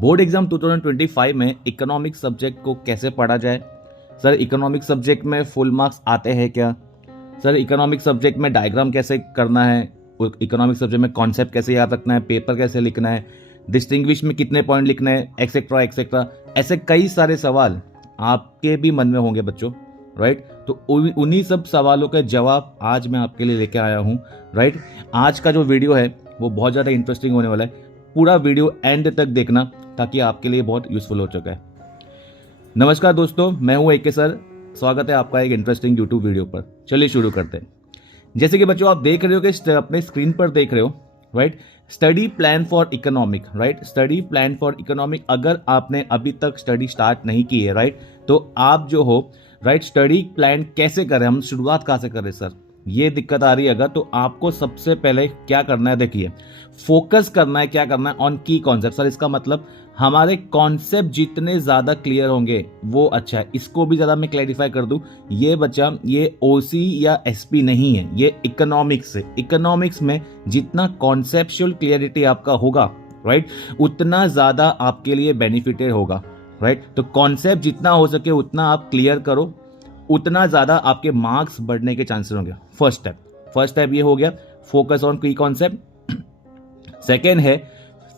Board exam 2025 में economic subject को कैसे पढ़ा जाए। सर इकोनॉमिक सब्जेक्ट में फुल मार्क्स आते हैं क्या। सर इकोनॉमिक सब्जेक्ट में डायग्राम कैसे करना है, इकोनॉमिक सब्जेक्ट में कॉन्सेप्ट कैसे याद रखना है, पेपर कैसे लिखना है, डिस्टिंग्विश में कितने पॉइंट लिखने हैं, एक्सेट्रा एक्सेट्रा। ऐसे कई सारे सवाल आपके भी मन में होंगे बच्चों, राइट। तो उन्हीं सब सवालों के जवाब आज मैं आपके लिए लेके आया हूँ, राइट। आज का जो वीडियो है वो बहुत ज़्यादा इंटरेस्टिंग होने वाला है। पूरा वीडियो एंड तक देखना ताकि आपके लिए बहुत यूजफुल हो चुका है। नमस्कार दोस्तों, मैं हूं AK सर। स्वागत है आपका एक इंटरेस्टिंग यूट्यूब वीडियो पर। चलिए शुरू करते हैं। जैसे कि बच्चों आप देख रहे हो कि अपने स्क्रीन पर देख रहे हो, right, study plan for economic, right, study plan for economic. अगर आपने अभी तक स्टडी स्टार्ट नहीं की है, राइट, तो आप जो हो, राइट, स्टडी प्लान कैसे करें, हम शुरुआत कहाँ से करें सर, ये दिक्कत आ रही है अगर, तो आपको सबसे पहले क्या करना है, देखिए फोकस करना है, क्या करना है ऑन की कॉन्सेप्ट। सर इसका मतलब हमारे कॉन्सेप्ट जितने ज्यादा क्लियर होंगे वो अच्छा है। इसको भी ज्यादा मैं क्लैरिफाई कर दूं, ये बच्चा ये OC या SP नहीं है, ये इकोनॉमिक्स है। इकोनॉमिक्स में जितना कॉन्सेप्चुअल क्लियरिटी आपका होगा, राइट, उतना ज्यादा आपके लिए बेनिफिटेड होगा, राइट। तो कॉन्सेप्ट जितना हो सके उतना आप क्लियर करो, उतना ज्यादा आपके मार्क्स बढ़ने के चांसेस होंगे। फर्स्ट स्टेप ये हो गया, फोकस ऑन की कॉन्सेप्ट। सेकेंड है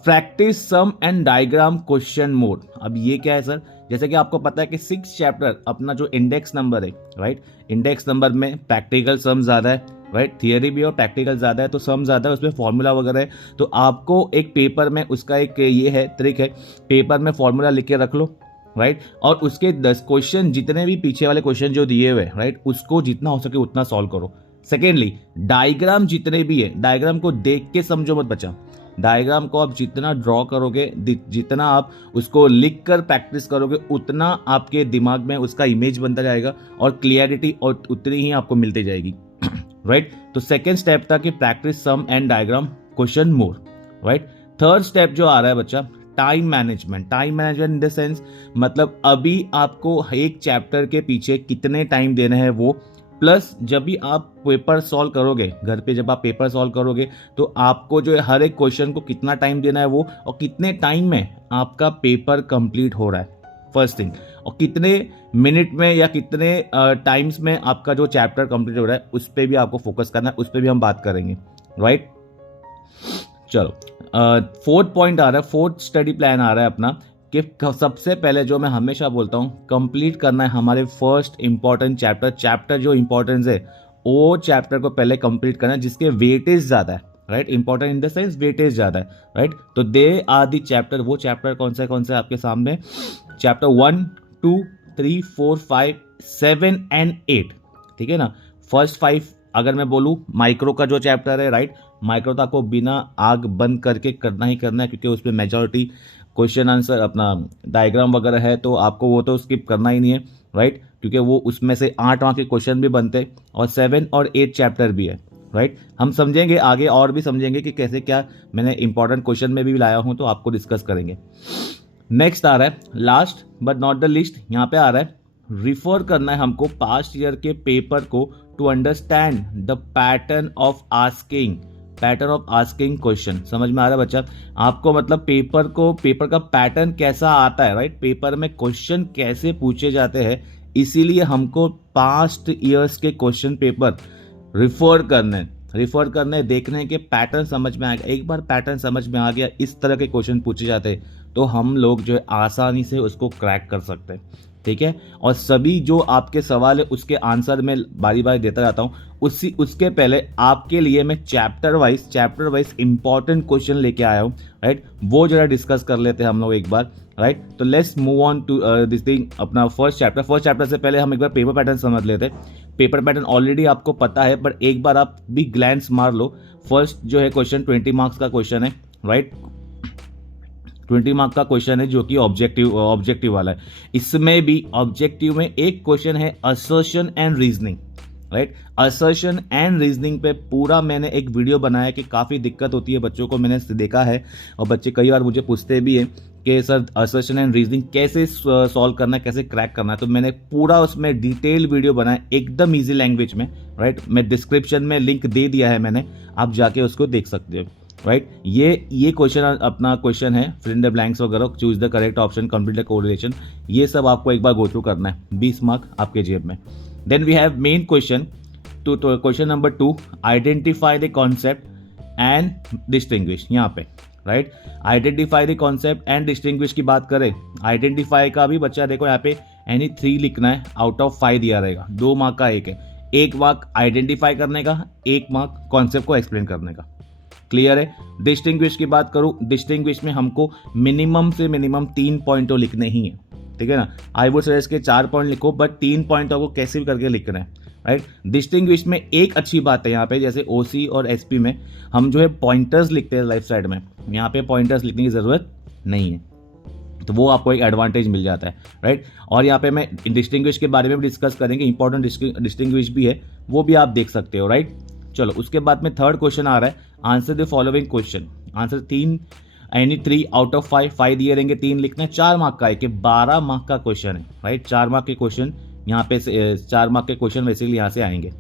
practice sum and diagram question mode. अब ये क्या है सर, जैसे कि आपको पता है कि 6 चैप्टर अपना जो इंडेक्स नंबर है, राइट, इंडेक्स नंबर में प्रैक्टिकल सम ज्यादा है, राइट, थियरी भी और प्रैक्टिकल ज्यादा है, तो सम ज्यादा है, उसमें फॉर्मूला वगैरह है। तो आपको एक पेपर में उसका एक ये है ट्रिक है, पेपर में फॉर्मूला लिख के रख लो, राइट, और उसके 10 क्वेश्चन जितने भी पीछे वाले क्वेश्चन जो दिए हुए, राइट, उसको जितना हो सके उतना सॉल्व करो। सेकेंडली डायग्राम जितने भी है, डायग्राम को देख के समझो मत बच्चा। डायग्राम को आप जितना ड्रॉ करोगे, जितना आप उसको लिख कर प्रैक्टिस करोगे, उतना आपके दिमाग में उसका इमेज बनता जाएगा और क्लियरिटी और उतनी ही आपको मिलती जाएगी, राइट। तो सेकेंड स्टेप था कि practice sum and diagram question more, right. Third step जो आ रहा है बच्चा, time management. Time management in the sense मतलब अभी आपको एक चैप्टर के पीछे कितने टाइम देना है वो, प्लस जब भी आप पेपर सॉल्व करोगे घर पे, जब आप पेपर सॉल्व करोगे तो आपको जो है हर एक क्वेश्चन को कितना टाइम देना है वो, और कितने टाइम में आपका पेपर कंप्लीट हो रहा है, फर्स्ट थिंग, और कितने मिनट में या कितने टाइम्स में आपका जो चैप्टर कंप्लीट हो रहा है, उस पर भी आपको फोकस करना है, उस पर भी हम बात करेंगे, राइट। चलो फोर्थ पॉइंट आ रहा है, फोर्थ स्टडी प्लान आ रहा है अपना, कि सबसे पहले जो मैं हमेशा बोलता हूं, कंप्लीट करना है हमारे फर्स्ट इंपॉर्टेंट चैप्टर जो इंपॉर्टेंस है वो चैप्टर को पहले कंप्लीट करना है, जिसके वेटेज ज्यादा है, right, important in the sense weightage ज्यादा है, राइट। तो दे आर दी चैप्टर, वो चैप्टर कौन से आपके सामने, चैप्टर 1, 2, 3, 4, 5, 7 एंड 8, ठीक है ना। फर्स्ट 5 अगर मैं बोलूं, माइक्रो का जो चैप्टर है, राइट, माइक्रो तो आपको बिना आग बंद करके करना ही करना है, क्योंकि उसमें मेजॉरिटी क्वेश्चन आंसर अपना डायग्राम वगैरह है, तो आपको वो तो स्किप करना ही नहीं है, राइट, क्योंकि वो उसमें से 8 वहाँ के क्वेश्चन भी बनते, और 7 और 8 चैप्टर भी है, राइट। हम समझेंगे आगे और भी समझेंगे कि कैसे क्या मैंने इंपॉर्टेंट क्वेश्चन में भी लाया हूँ, तो आपको डिस्कस करेंगे। नेक्स्ट आ रहा है last but not the list, यहाँ पे आ रहा है रिफर करना है हमको पास्ट ईयर के पेपर को to understand the pattern of asking question. समझ में आ रहा है बच्चा आपको, मतलब पेपर का पैटर्न कैसा आता है, राइट, पेपर में क्वेश्चन कैसे पूछे जाते हैं, इसीलिए हमको पास्ट ईयर्स के क्वेश्चन पेपर रिफर करने देखने के पैटर्न समझ में आ गया। एक बार पैटर्न समझ में आ गया, इस तरह के क्वेश्चन पूछे जाते हैं, तो हम लोग जो है आसानी से उसको क्रैक कर सकते हैं, ठीक है। और सभी जो आपके सवाल है उसके आंसर मैं बारी बारी देता जाता हूँ। उसके पहले आपके लिए मैं चैप्टर वाइज इंपॉर्टेंट क्वेश्चन लेके आया हूँ, राइट, वो जरा डिस्कस कर लेते हैं हम लोग एक बार, राइट। तो let's move on to this thing, अपना फर्स्ट चैप्टर से पहले हम एक बार पेपर पैटर्न समझ लेते हैं। पेपर पैटर्न ऑलरेडी आपको पता है, पर एक बार आप भी ग्लैंस मार लो। फर्स्ट जो है क्वेश्चन 20 मार्क्स का क्वेश्चन है, राइट, 20 मार्क का क्वेश्चन है जो कि ऑब्जेक्टिव वाला है। इसमें भी ऑब्जेक्टिव में एक क्वेश्चन है assertion and reasoning, right. Assertion and reasoning पे पूरा मैंने एक वीडियो बनाया कि काफ़ी दिक्कत होती है बच्चों को, मैंने देखा है, और बच्चे कई बार मुझे पूछते भी हैं कि सर असर्शन एंड रीजनिंग कैसे सॉल्व करना है, कैसे क्रैक करना है। तो मैंने पूरा उसमें डिटेल वीडियो बनाया एकदम ईजी लैंग्वेज में, राइट। मैं डिस्क्रिप्शन में लिंक दे दिया है मैंने, आप जाके उसको देख सकते हो, राइट। ये क्वेश्चन अपना क्वेश्चन है, फिल इन द ब्लैंक्स वगैरह, choose the correct option, complete the correlation, ये सब आपको एक बार गो थ्रू करना है, 20 मार्क आपके जेब में। Then we have main question, तो question number 2, identify the concept and distinguish. यहाँ पे right, identify the concept and distinguish की बात करें, आइडेंटिफाई का भी बच्चा देखो यहाँ पे एनी 3 लिखना है, आउट ऑफ 5 दिया रहेगा, 2 मार्क का एक है, 1 मार्क आइडेंटिफाई करने का, 1 मार्क कॉन्सेप्ट को एक्सप्लेन करने का। क्लियर है। डिस्टिंग्विश की बात करूं, डिस्टिंग्विश में हमको मिनिमम से मिनिमम 3 पॉइंट तो लिखने ही है, ठीक है ना। आई वुड सजेस्ट के 4 पॉइंट लिखो, बट 3 पॉइंट आपको कैसे भी करके लिखना है, राइट। डिस्टिंग्विश में एक अच्छी बात है यहाँ पे, जैसे ओसी और एसपी में हम जो है पॉइंटर्स लिखते हैं लेफ्ट साइड में, यहाँ पे पॉइंटर्स लिखने की जरूरत नहीं है, तो वो आपको एक एडवांटेज मिल जाता है, राइट। और यहाँ पे मैं डिस्टिंग्विश के बारे में भी डिस्कस करेंगे, इंपॉर्टेंट डिस्टिंग्विश भी है, वो भी आप देख सकते हो, राइट। चलो उसके बाद में थर्ड क्वेश्चन आ रहा है, answer the following question. Answer 3 any 3 out of 5 दिए रहेंगे, 3 लिखना है, 4 मार्क का है कि 12 मार्क का क्वेश्चन है, राइट। 4 मार्क के क्वेश्चन यहाँ पे 4 मार्क के क्वेश्चन बेसिकली यहाँ से आएंगे,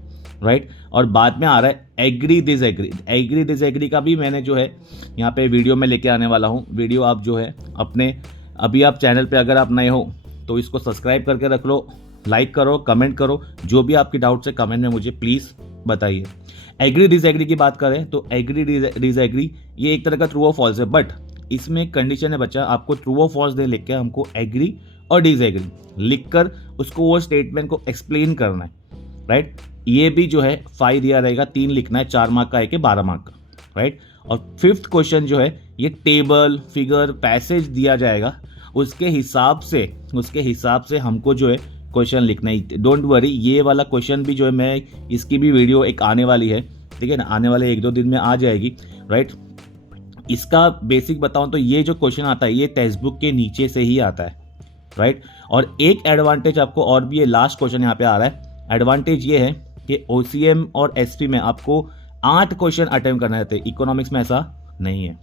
राइट। और बाद में आ रहा है एग्री डिसएग्री। एग्री डिसएग्री का भी मैंने जो है यहाँ पे वीडियो में लेके आने वाला हूँ। वीडियो आप जो है अपने, अभी आप चैनल पे अगर आप नए हो तो इसको सब्सक्राइब करके रख लो, लाइक करो, कमेंट करो, जो भी आपकी डाउट्स है कमेंट में मुझे प्लीज़ बताइए। एग्री डिसएग्री की बात करें तो एग्री डिसएग्री ये एक तरह का ट्रू और फॉल्स है, बट इसमें एक कंडीशन है बच्चा, आपको ट्रू और फॉल्स दे लिख के हमको एग्री और डिसएग्री लिखकर उसको वो स्टेटमेंट को एक्सप्लेन करना है, राइट। ये भी जो है 5 दिया रहेगा, 3 लिखना है, 4 मार्क का है कि 12 मार्क का, राइट। और 5th क्वेश्चन जो है ये टेबल, फिगर, पैसेज दिया जाएगा, उसके हिसाब से हमको जो है क्वेश्चन लिखना है। डोंट वरी, ये वाला क्वेश्चन भी जो है मैं इसकी भी वीडियो एक आने वाली है, ठीक है ना, आने वाले 1-2 दिन में आ जाएगी, राइट। इसका बेसिक बताऊं तो ये जो क्वेश्चन आता है ये टेक्स्ट बुक के नीचे से ही आता है, राइट। और एक एडवांटेज आपको और भी है, लास्ट क्वेश्चन यहाँ पे आ रहा है, एडवांटेज ये है कि ओसीएम और एसपी में आपको 8 क्वेश्चन अटेम्प्ट करना रहते हैं, इकोनॉमिक्स में ऐसा नहीं है,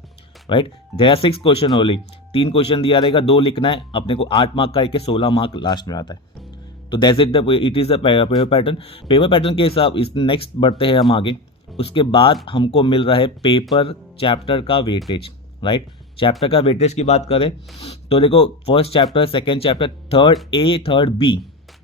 right. There are 6 question only, 3 question दिया रहेगा, 2 लिखना है, अपने को 8 मार्क का एक 16 मार्क लास्ट में आता है। तो that's it is the paper pattern. Paper pattern के हिसाब इस नेक्स्ट बढ़ते हैं हम आगे। उसके बाद हमको मिल रहा है पेपर चैप्टर का वेटेज, राइट। चैप्टर का वेटेज की बात करें तो देखो, first chapter, second chapter, third A, third B,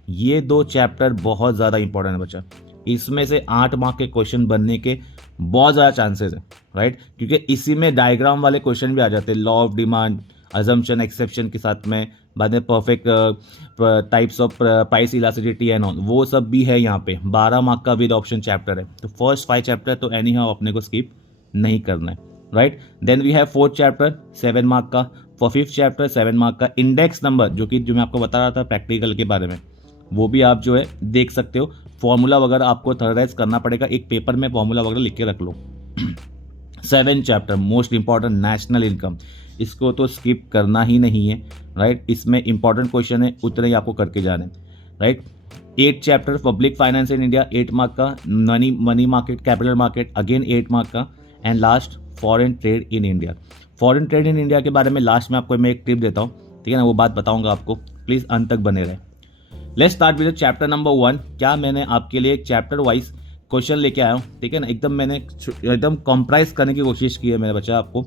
ये 2 चैप्टर बहुत ज़्यादा इंपॉर्टेंट है बच्चा। इसमें से 8 मार्क के क्वेश्चन बनने के बहुत ज़्यादा चांसेस है, राइट, क्योंकि इसी में डायग्राम वाले क्वेश्चन भी आ जाते हैं, law of demand, assumption, exception के साथ में, बाद में perfect types of price elasticity and all, वो सब भी है यहाँ पे। 12 मार्क का विद ऑप्शन चैप्टर है, तो फर्स्ट 5 चैप्टर तो एनी हाउ अपने को स्किप नहीं करना है, right. Then we have 4th chapter 7 mark का, फॉर 5th चैप्टर 7 मार्क का, इंडेक्स नंबर जो मैं आपको बता रहा था प्रैक्टिकल के बारे में, वो भी आप जो है देख सकते हो। फॉर्मूला वगैरह आपको थर्डराइज करना पड़ेगा, एक पेपर में फॉर्मूला वगैरह लिख के रख लो। 7th chapter most important, national income, इसको तो स्किप करना ही नहीं है, राइट। इसमें इंपॉर्टेंट क्वेश्चन है, उतने ही आपको करके जाने, right. 8th chapter public finance in India, 8 mark का, money market, capital market, again 8 mark का, and last foreign trade in India. Foreign trade in India के बारे में लास्ट में आपको मैं एक टिप देता हूँ, ठीक है ना, वो बात बताऊंगा आपको, प्लीज अंत तक बने रहे। Let's start with chapter number 1। क्या मैंने आपके लिए एक चैप्टर वाइज क्वेश्चन लेके आया हूँ, ठीक है ना, एकदम मैंने एकदम कॉम्प्राइज करने की कोशिश की है मेरे बच्चा आपको,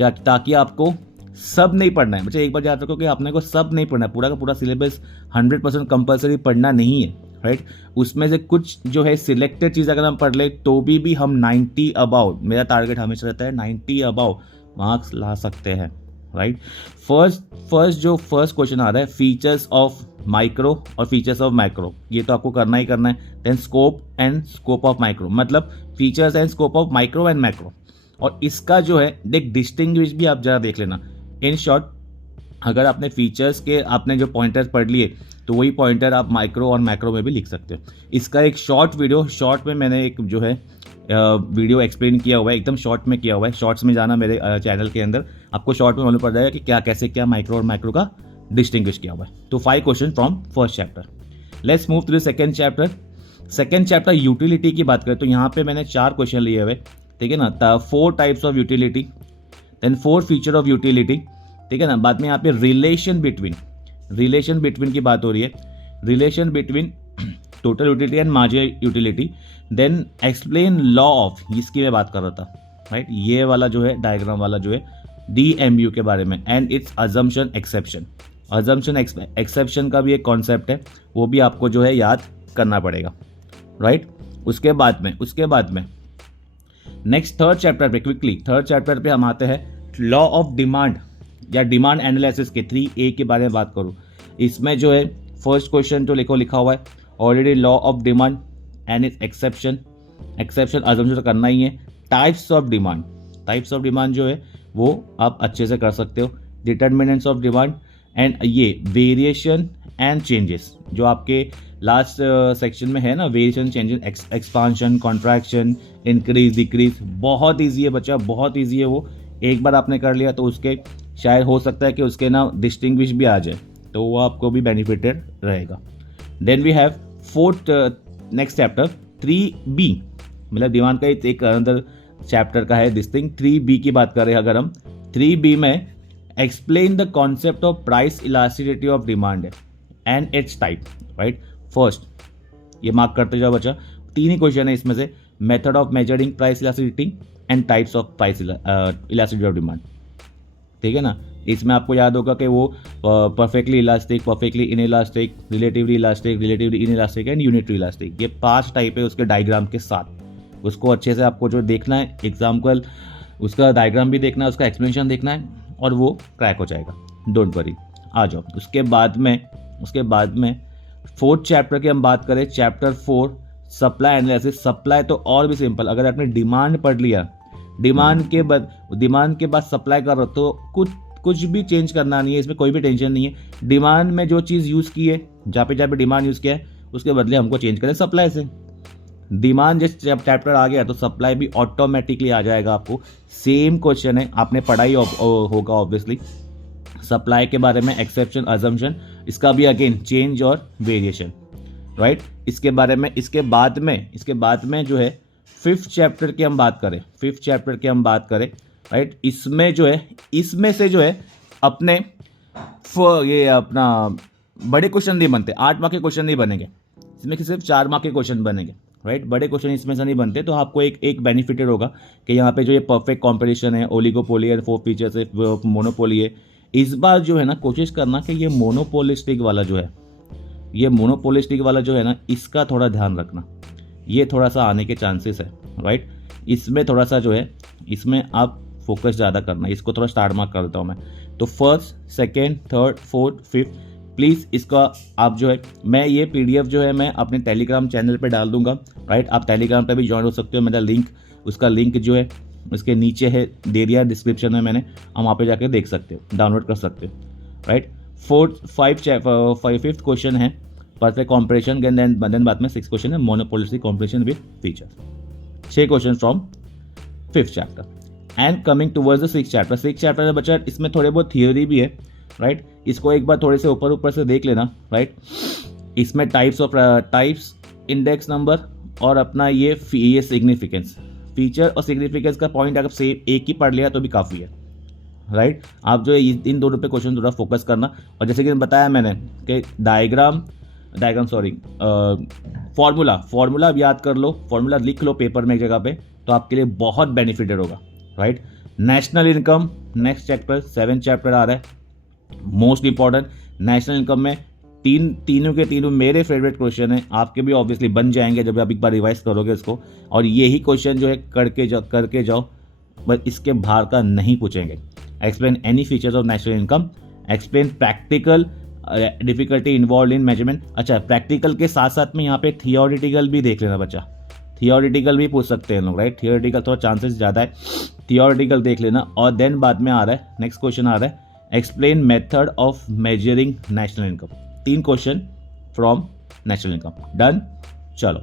ताकि आपको सब नहीं पढ़ना है। बच्चा एक बार याद रखो कि आपने को सब नहीं पढ़ना है, पूरा का पूरा सिलेबस 100% कंपलसरी पढ़ना नहीं है, राइट। उसमें से कुछ जो है सिलेक्टेड चीज़ अगर हम पढ़ ले तो भी हम 90 अबाउ, मेरा टारगेट हमेशा रहता है 90 अबाउ मार्क्स ला सकते हैं, राइट। फर्स्ट क्वेश्चन आ रहा है फीचर्स ऑफ माइक्रो और फीचर्स ऑफ मैक्रो, ये तो आपको करना ही करना है। देन स्कोप ऑफ माइक्रो, मतलब features and scope of micro and macro, और इसका जो है डिस्टिंग्विश भी आप जरा देख लेना। इन शॉर्ट, अगर आपने फीचर्स के आपने जो पॉइंटर्स पढ़ लिए तो वही पॉइंटर आप माइक्रो और मैक्रो में भी लिख सकते हो। इसका एक शॉर्ट में मैंने एक जो है वीडियो एक्सप्लेन किया हुआ है, एकदम शॉर्ट में किया हुआ है। शॉर्ट्स में जाना मेरे चैनल के अंदर, आपको शॉर्ट में मालूम पड़ जाएगा कि क्या माइक्रो और मैक्रो का डिस्टिंग्विश किया हुआ है। तो 5 question from first chapter. Let's move to the second chapter. Second chapter utility की बात करें तो यहाँ पे मैंने 4 क्वेश्चन लिए हुए, ठीक है ना। 4 types of utility, then 4 feature of utility, ठीक है ना। बाद में यहाँ पे रिलेशन बिटवीन की बात हो रही है, relation between total utility and marginal utility. Then explain law of, इसकी मैं बात कर रहा था, राइट, ये वाला जो है डायग्राम वाला जो है DMU के बारे में, and it's assumption exception. Assumption exception का भी एक कॉन्सेप्ट है, वो भी आपको जो है याद करना पड़ेगा, राइट। उसके बाद में नेक्स्ट थर्ड चैप्टर पे, क्विकली थर्ड चैप्टर पे हम आते हैं लॉ ऑफ डिमांड या डिमांड एनालिसिस के 3A के बारे में बात करूँ। इसमें जो है फर्स्ट क्वेश्चन जो लिखा हुआ है already, law of demand and it's exception assumption तो करना ही है। टाइप्स ऑफ डिमांड जो है वो आप अच्छे से कर सकते हो। डिटर्मिनेंट्स ऑफ डिमांड एंड ये वेरिएशन एंड चेंजेस जो आपके लास्ट सेक्शन में है ना, variation changes, expansion, contraction, increase, decrease, बहुत ईजी है बच्चा, बहुत ईजी है वो। एक बार आपने कर लिया तो उसके शायद हो सकता है कि उसके ना डिस्टिंग्विश भी आ जाए, तो वो आपको भी बेनिफिटेड रहेगा। Then we have fourth next chapter 3B, मतलब डिमांड का एक अंदर चैप्टर का है दिस थिंग। 3B की बात करें अगर हम, 3B में explain the concept of price elasticity of demand and it's type, right. First ये मार्क करते जाओ बच्चा, 3 ही क्वेश्चन है इसमें से। Method of measuring price elasticity and types of price elasticity of demand, ठीक है ना। इसमें आपको याद होगा कि वो perfectly elastic, perfectly inelastic, relatively elastic, relatively inelastic and unitary elastic, ये 5 टाइप है उसके डायग्राम के साथ। उसको अच्छे से आपको जो देखना है, एग्जाम्पल उसका डायग्राम भी देखना है, उसका एक्सप्लेनेशन देखना है, और वो क्रैक हो जाएगा, डोंट वरी। आ जाओ उसके बाद में फोर्थ चैप्टर की हम बात करें, चैप्टर 4 सप्लाई एनालिसिस। सप्लाई तो और भी सिंपल, अगर आपने डिमांड पढ़ लिया, डिमांड के बाद सप्लाई कर रहे हो तो कुछ भी चेंज करना नहीं है, इसमें कोई भी टेंशन नहीं है। डिमांड में जो चीज़ यूज़ की है, जहाँ पे डिमांड यूज़ किया है, उसके बदले हमको चेंज करें सप्लाई से। डिमांड जिस चैप्टर आ गया तो सप्लाई भी ऑटोमेटिकली आ जाएगा आपको। सेम क्वेश्चन है, आपने पढ़ाई होगा ऑब्वियसली सप्लाई के बारे में, एक्सेप्शन, अजम्पशन, इसका भी अगेन चेंज और वेरिएशन, राइट। इसके बाद में जो है फिफ्थ चैप्टर की हम बात करें, राइट। इसमें से जो है अपने ये अपना बड़े क्वेश्चन नहीं बनते, 8 मार्क के क्वेश्चन नहीं बनेंगे इसमें, सिर्फ 4 मार्क के क्वेश्चन बनेंगे, राइट। बड़े क्वेश्चन इसमें से नहीं बनते, तो आपको एक बेनिफिटेड होगा कि यहाँ पे जो ये परफेक्ट कॉम्पिटिशन है, ओलिगोपोली है, 4 फीचर्स है, मोनोपोली है। इस बार जो है ना कोशिश करना कि ये मोनोपोलिस्टिक वाला जो है ना, इसका थोड़ा ध्यान रखना, ये थोड़ा सा आने के चांसेस है, राइट। इसमें थोड़ा सा जो है, इसमें आप फोकस ज़्यादा करना, इसको थोड़ा स्टार मार्क कर देता हूँ मैं। तो first, second, third, fourth, fifth, please इसका आप जो है, मैं ये PDF जो है मैं अपने टेलीग्राम चैनल पे डाल दूंगा, राइट। आप टेलीग्राम पे भी ज्वाइन हो सकते हो, मेरा उसका लिंक जो है उसके नीचे है, दे दिया डिस्क्रिप्शन में मैंने, हम वहाँ पे जाके देख सकते हो, डाउनलोड कर सकते हो, राइट। फिफ्थ क्वेश्चन है परफेक्ट कॉम्पिटिशन, देन बाद में 6th क्वेश्चन है monopolistic competition with features. 6 question from 5th chapter and coming towards the 6th chapter. 6th chapter में बच्चा इसमें थोड़े बहुत थियोरी भी है, राइट। इसको एक बार थोड़े से ऊपर से देख लेना, राइट। इसमें टाइप्स, इंडेक्स नंबर और अपना ये सिग्निफिकेंस, फीचर और सिग्निफिकेंस का पॉइंट अगर सेम एक ही पढ़ लिया तो भी काफ़ी है, राइट। आप जो है इन दोनों पे क्वेश्चन थोड़ा फोकस करना। और जैसे कि बताया मैंने कि फॉर्मूला अब याद कर लो, फॉर्मूला लिख लो पेपर में एक जगह पे, तो आपके लिए बहुत बेनिफिटेड होगा, right. National income next chapter, 7th chapter आ रहा है, मोस्ट इंपॉर्टेंट। नेशनल इनकम में तीनों के तीनों मेरे फेवरेट क्वेश्चन है, आपके भी ऑब्वियसली बन जाएंगे जब आप एक बार रिवाइज करोगे इसको। और यही क्वेश्चन जो है करके जाओ, बस इसके बाहर का नहीं पूछेंगे। Explain any features of national income, explain practical difficulty involve in measurement. अच्छा, प्रैक्टिकल के साथ साथ में यहाँ पे थियोरिटिकल भी देख लेना बच्चा, थियोरिटिकल भी पूछ सकते हैं लोग, राइट। थियोरिटिकल थोड़ा चांसेस ज़्यादा है, थियोरिटिकल देख लेना। और देन बाद में आ रहा है नेक्स्ट क्वेश्चन आ रहा है, explain method of measuring national income. 3 question from national income, done. चलो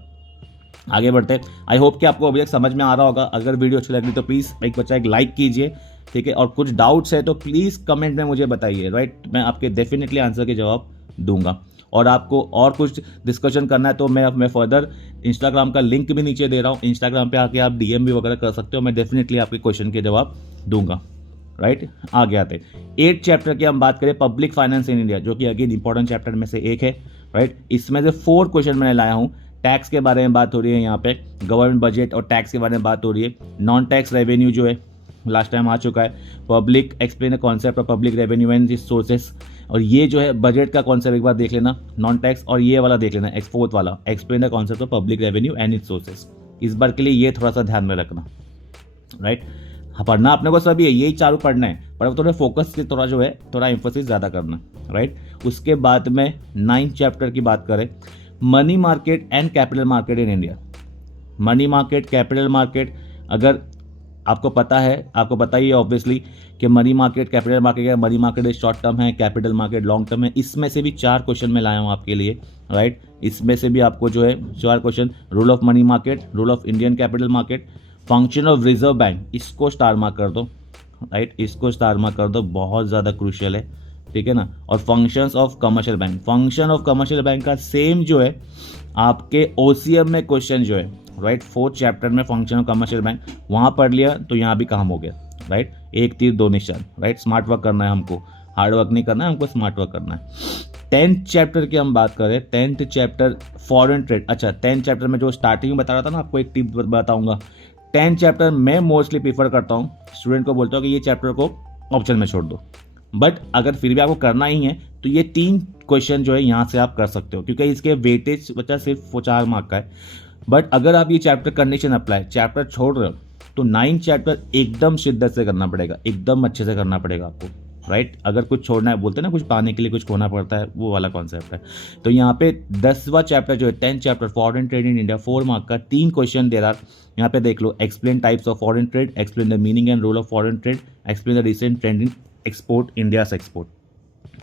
आगे बढ़ते हैं। आई होप कि आपको अभी तक समझ में आ रहा होगा। अगर वीडियो अच्छी लगी तो प्लीज़ एक लाइक कीजिए, ठीक है। और कुछ डाउट्स है तो प्लीज़ कमेंट में मुझे बताइए, राइट। मैं आपके डेफिनेटली आंसर के जवाब दूंगा। और आपको और कुछ डिस्कशन करना है तो मैं फर्दर इंस्टाग्राम का लिंक भी नीचे दे रहा हूँ, इंस्टाग्राम पे आके आप DM भी वगैरह कर सकते हो, मैं डेफिनेटली आपके क्वेश्चन के जवाब दूंगा, राइट। आगे आते 8th चैप्टर की हम बात करें, पब्लिक फाइनेंस इन इंडिया, जो कि अगेन इंपॉर्टेंट चैप्टर में से एक है, राइट। इसमें से 4 क्वेश्चन मैंने लाया हूँ। टैक्स के बारे में बात हो रही है, यहाँ पे गवर्नमेंट बजट और टैक्स के बारे में बात हो रही है। नॉन टैक्स रेवेन्यू जो है लास्ट टाइम आ चुका है। Public explain the concept of public revenue and it's sources, और ये जो है बजट का कॉन्सेप्ट एक बार देख लेना, नॉन टैक्स, और ये वाला देख लेना फोर्थ वाला, explain the concept of public revenue and it's sources. इस बार के लिए ये थोड़ा सा ध्यान में रखना, राइट। पढ़ना अपने को सभी है, यही चारों पढ़ना है, पर थोड़ा फोकस से थोड़ा जो है थोड़ा एम्फोसिस ज़्यादा करना, राइट। उसके बाद में 9th चैप्टर की बात करें, money market and capital market in India. Money market, capital market, अगर आपको पता है, आपको पता ही है ऑब्वियसली कि मनी मार्केट, कैपिटल मार्केट है। मनी मार्केट शॉर्ट टर्म है, कैपिटल मार्केट लॉन्ग टर्म है। इसमें से भी 4 क्वेश्चन मैं लाया हूँ आपके लिए, राइट। इसमें से भी आपको जो है 4 question, role of money market, role of Indian capital market, function of reserve bank, इसको स्टार मार्क कर दो, राइट, इसको स्टार मार्क कर दो, बहुत ज़्यादा क्रूशियल है, ठीक है ना। और functions of commercial bank, function of commercial bank का सेम जो है आपके OCM में क्वेश्चन जो है, राइट, 4th चैप्टर में फंक्शन ऑफ कमर्शियल बैंक, वहाँ पढ़ लिया तो यहाँ भी काम हो गया, राइट। एक तीर दो निशान, राइट। स्मार्ट वर्क करना है हमको, हार्ड वर्क नहीं करना है हमको, स्मार्ट वर्क करना है। 10th चैप्टर की हम बात करें, 10th चैप्टर फॉरेन ट्रेड। अच्छा, 10th चैप्टर में जो स्टार्टिंग में बता रहा था ना, आपको एक टिप बताऊंगा। 10th चैप्टर मैं मोस्टली प्रीफर करता हूँ, स्टूडेंट को बोलता हूँ कि ये चैप्टर को ऑप्शन में छोड़ दो, बट अगर फिर भी आपको करना ही है तो ये 3 क्वेश्चन जो है यहाँ से आप कर सकते हो, क्योंकि इसके वेटेज बच्चा सिर्फ 4 मार्क का है। बट अगर आप ये चैप्टर कंडीशन अप्लाई, चैप्टर छोड़ रहे हो, तो 9th चैप्टर एकदम शिद्दत से करना पड़ेगा, एकदम अच्छे से करना पड़ेगा आपको, राइट। अगर कुछ छोड़ना है, बोलते हैं ना कुछ पाने के लिए कुछ खोना पड़ता है, वो वाला कॉन्सेप्ट है। तो यहाँ पे 10वां चैप्टर जो है, 10th chapter foreign trade in India, 4 mark का 3 क्वेश्चन दे रहा। यहाँ पे देख लो, explain types of foreign trade, explain the meaning and role of foreign trade, explain the recent trend in export, India export,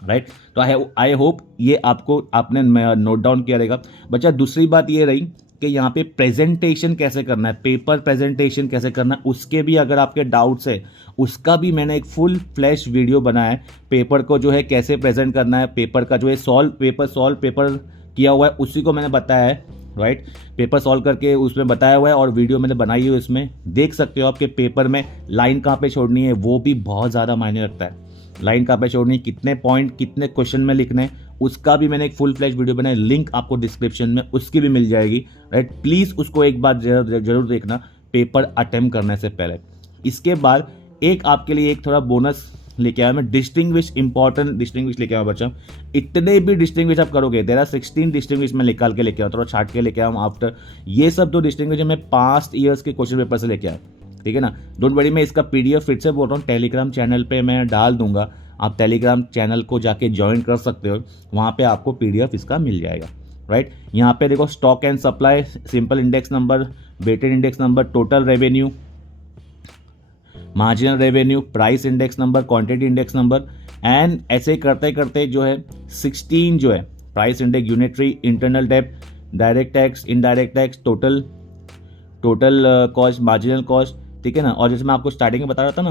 right. तो आई होप ये आपने नोट डाउन किया रहेगा बच्चा। दूसरी बात ये रही कि यहाँ पे प्रेजेंटेशन कैसे करना है, पेपर प्रेजेंटेशन कैसे करना है, उसके भी अगर आपके डाउट्स है, उसका भी मैंने एक फुल फ्लैश वीडियो बनाया है। पेपर को जो है कैसे प्रेजेंट करना है, पेपर का जो है सॉल्व पेपर किया हुआ है, उसी को मैंने बताया है, राइट। पेपर सॉल्व करके उसमें बताया हुआ है और वीडियो मैंने बनाई है, उसमें देख सकते हो आपके पेपर में लाइन कहाँ पे छोड़नी है, वो भी बहुत ज़्यादा मायने रखता है। लाइन कहाँ पे छोड़नी, कितने पॉइंट कितने क्वेश्चन में लिखने, उसका भी मैंने एक फुल फ्लैश वीडियो बनाई, लिंक आपको डिस्क्रिप्शन में उसकी भी मिल जाएगी, राइट। प्लीज़ उसको एक बार जरूर देखना पेपर अटेम्प्ट करने से पहले। इसके बाद एक आपके लिए एक थोड़ा बोनस लेके आया मैं, डिस्टिंग्विश, इंपॉर्टेंट डिस्टिंग्विश लेके आया बच्चा। इतने भी डिस्टिंग्विश आप करोगे, देयर आर 16 डिस्टिंग्विश मैं निकाल के लेके आया, थोड़ा छाट के लेके आया हूँ आफ्टर। ये सब तो डिस्टिंग्विश मैं पास्ट ईयर्स के क्वेश्चन पेपर से लेके आया, ठीक है ना। डोंट वरी, मैं इसका PDF फिर से बोल रहा हूँ, टेलीग्राम चैनल पे मैं डाल दूंगा, आप टेलीग्राम चैनल को जाके ज्वाइन कर सकते हो, वहाँ पे आपको PDF इसका मिल जाएगा, राइट। यहाँ पे देखो, stock and supply, simple index number, weighted index number, total revenue, marginal revenue, price index number, quantity index number, and ऐसे करते करते जो है 16 जो है प्राइस इंडेक्स, यूनिटरी, इंटरनल डेब्ट, direct tax, indirect tax, total cost, marginal cost, ठीक है ना। और जैसे मैं आपको स्टार्टिंग में बता रहा था ना,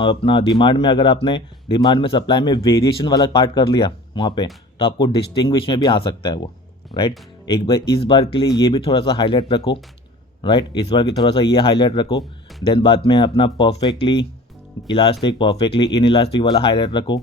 अपना डिमांड में, अगर आपने डिमांड में सप्लाई में वेरिएशन वाला पार्ट कर लिया वहाँ पे, तो आपको डिस्टिंग्विश में भी आ सकता है वो, राइट। एक बार इस बार के लिए ये भी थोड़ा सा हाईलाइट रखो, राइट, इस बार की थोड़ा सा ये हाईलाइट रखो। देन बाद में अपना perfectly elastic, perfectly in elastic वाला हाईलाइट रखो,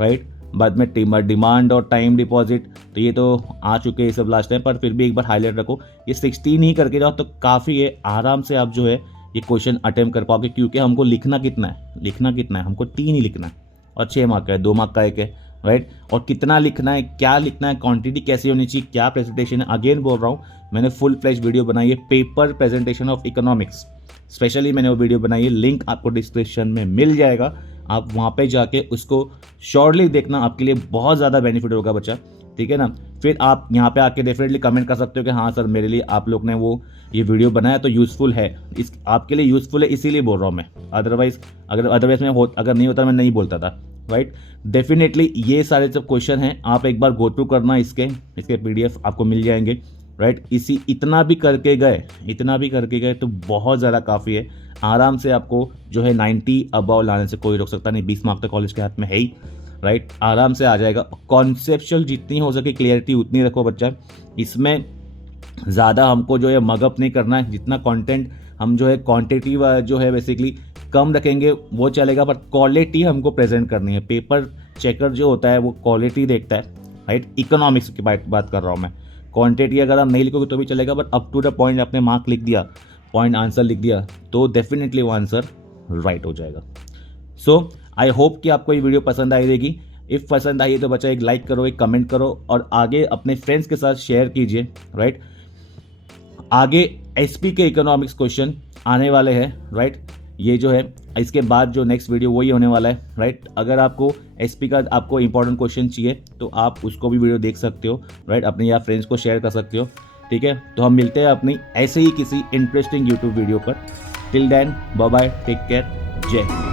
राइट। बाद में डिमांड और टाइम डिपॉजिट, तो ये तो आ चुके हैं सब लास्ट टाइम, पर फिर भी एक बार हाईलाइट रखो। ये 16 ही करके जाओ तो काफ़ी है, आराम से आप जो है ये क्वेश्चन अटेम्प्ट कर पाओगे, क्योंकि हमको लिखना कितना है, हमको 3 ही लिखना है, और 6 मार्क का है, 2 मार्क का एक है, राइट। और कितना लिखना है, क्या लिखना है, क्वांटिटी कैसी होनी चाहिए, क्या प्रेजेंटेशन है, अगेन बोल रहा हूँ, मैंने फुल फ्लैश वीडियो बनाई है, paper presentation of economics, specially मैंने वो वीडियो बनाई है, लिंक आपको डिस्क्रिप्शन में मिल जाएगा, आप वहाँ पे जाके उसको श्योरली देखना, आपके लिए बहुत ज़्यादा बेनिफिट होगा बच्चा, ठीक है ना। फिर आप यहाँ पे आके डेफिनेटली कमेंट कर सकते हो कि हाँ सर, मेरे लिए आप लोग ने ये वीडियो बनाया तो यूज़फुल है, इस आपके लिए यूज़फुल है, इसीलिए बोल रहा हूँ मैं, अदरवाइज मैं अगर नहीं होता मैं नहीं बोलता था, राइट। डेफिनेटली ये सारे सब क्वेश्चन हैं, आप एक बार गो थ्रू करना, इसके PDF आपको मिल जाएंगे, राइट। इतना भी करके गए तो बहुत ज़्यादा काफ़ी है, आराम से आपको जो है 90 अबव लाने से कोई रोक सकता नहीं, 20 मार्क तक कॉलेज के हाथ में है ही, राइट, आराम से आ जाएगा। कॉन्सेप्चुअल जितनी हो सके क्लियरिटी उतनी रखो बच्चा, इसमें ज़्यादा हमको जो है मगअप नहीं करना है, जितना कंटेंट हम जो है क्वांटिटी जो है बेसिकली कम रखेंगे वो चलेगा, पर क्वालिटी हमको प्रेजेंट करनी है। पेपर चेकर जो होता है वो क्वालिटी देखता है, राइट। इकोनॉमिक्स की बात कर रहा हूँ मैं, क्वांटिटी अगर आप नहीं लिखोगे तो भी चलेगा, but up to the point आपने मार्क लिख दिया, पॉइंट आंसर लिख दिया, तो डेफिनेटली वो आंसर राइट हो जाएगा। सो आई होप कि आपको ये वीडियो पसंद आई रहेगी। इफ़ पसंद आई तो बच्चा एक लाइक करो, एक कमेंट करो और आगे अपने फ्रेंड्स के साथ शेयर कीजिए, राइट। आगे एसपी के इकोनॉमिक्स क्वेश्चन आने वाले हैं, राइट। ये जो है इसके बाद जो नेक्स्ट वीडियो वही होने वाला है, राइट। अगर आपको एसपी का आपको इंपॉर्टेंट क्वेश्चन चाहिए तो आप उसको भी वीडियो देख सकते हो, राइट। अपने या फ्रेंड्स को शेयर कर सकते हो, ठीक है। तो हम मिलते हैं अपनी ऐसे ही किसी इंटरेस्टिंग यूट्यूब वीडियो पर। Till then bye bye, take care, जय हिंद।